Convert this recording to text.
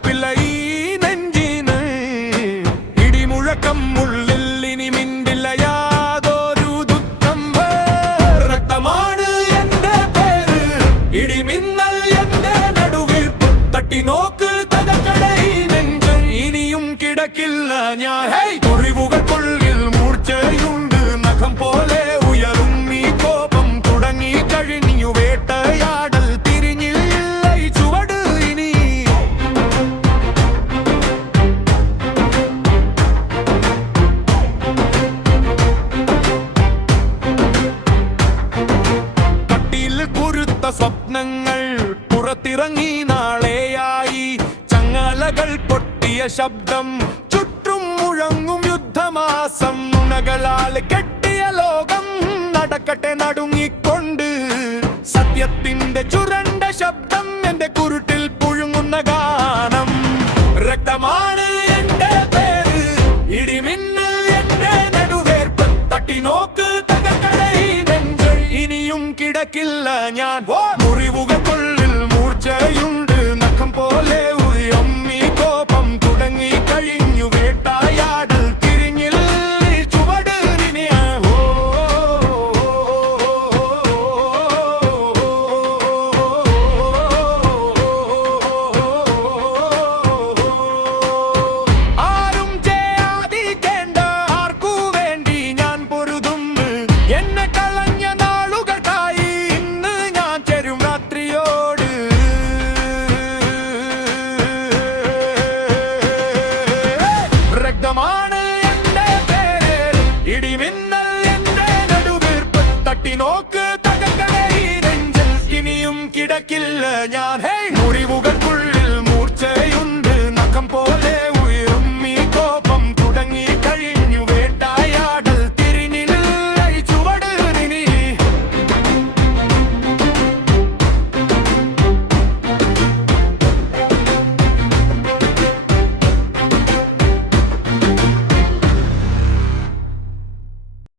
ഉറപ്പില്ല ഈ നെഞ്ചിന്. ഇടിമുഴക്കം ഉള്ളിൽ ഇനി മിണ്ടില്ല യാതൊരു ദുഃഖം. രക്തമാണ് എന്റെ പേര്, ഇടിമിന്നൽ എന്റെ നടുവീർപ്പ്. തട്ടി നോക്ക് തകർക്കട ഈ നെഞ്ച്, ഇനിയും കിടക്കില്ല ഞാൻ. മുറിവുകൾക്കുള്ളിൽ മൂർച്ചയുണ്ട്, നഖം പോലെ ഉയരും ഈ കോപം. തുടങ്ങി കഴിഞ്ഞു വേട്ടയാടൽ, തിരിഞ്ഞില്ല ഈ ചുവട് ഇനി. കട്ടിയിൽ കുരുത്ത സ്വപ്നങ്ങൾ പുറത്തിറങ്ങി നാളെയായി. ചങ്ങലകൾ പൊട്ടിയ ശബ്ദം, ചുറ്റും മുഴങ്ങും യുദ്ധമാസം. നുണകളാൽ കെട്ടിയ ലോകം നടക്കട്ടെ നടുങ്ങിക്കൊണ്ട്. സത്യത്തിന്റെ ചുരണ്ട ശബ്ദം, എന്റെ കുരുട്ടിൽ പുഴുങ്ങുന്ന ഗാനം. രക്തമാണ് എന്റെ പേര്, ഇടിമിന്നൽ എന്റെ നടുവേർപ്പ്. തട്ടി നോക്ക് തകർക്കട ഈ നെഞ്ച്, ഇനിയും കിടക്കില്ല ഞാൻ. മുറിവുകൾക്കുള്ളിൽ മൂർച്ചയുണ്ട്, നഖം പോലെ ഉയരും ഈ കോപം. തുടങ്ങി കഴിഞ്ഞു വേട്ടയാടൽ, തിരിഞ്ഞിൽ ചുവട് ഇനി. ആരും ചെയ്യാതിരിക്കേണ്ട, ആർക്കു വേണ്ടി ഞാൻ പൊരുതും. എന്നെ കളഞ്ഞ നാളുകൾക്കായി ഇന്ന് ഞാൻ ചേരും രാത്രിയോട്. രക്തമാണ് എന്റെ പേര്, ഇടിമിന്നൽ എന്റെ നടുവീർപ്പ്. തട്ടി നോക്ക് തകർക്കട ഈ നെഞ്ചിൽ, ഇനിയും കിടക്കില്ല ഞാൻ. മുറിവുകൾ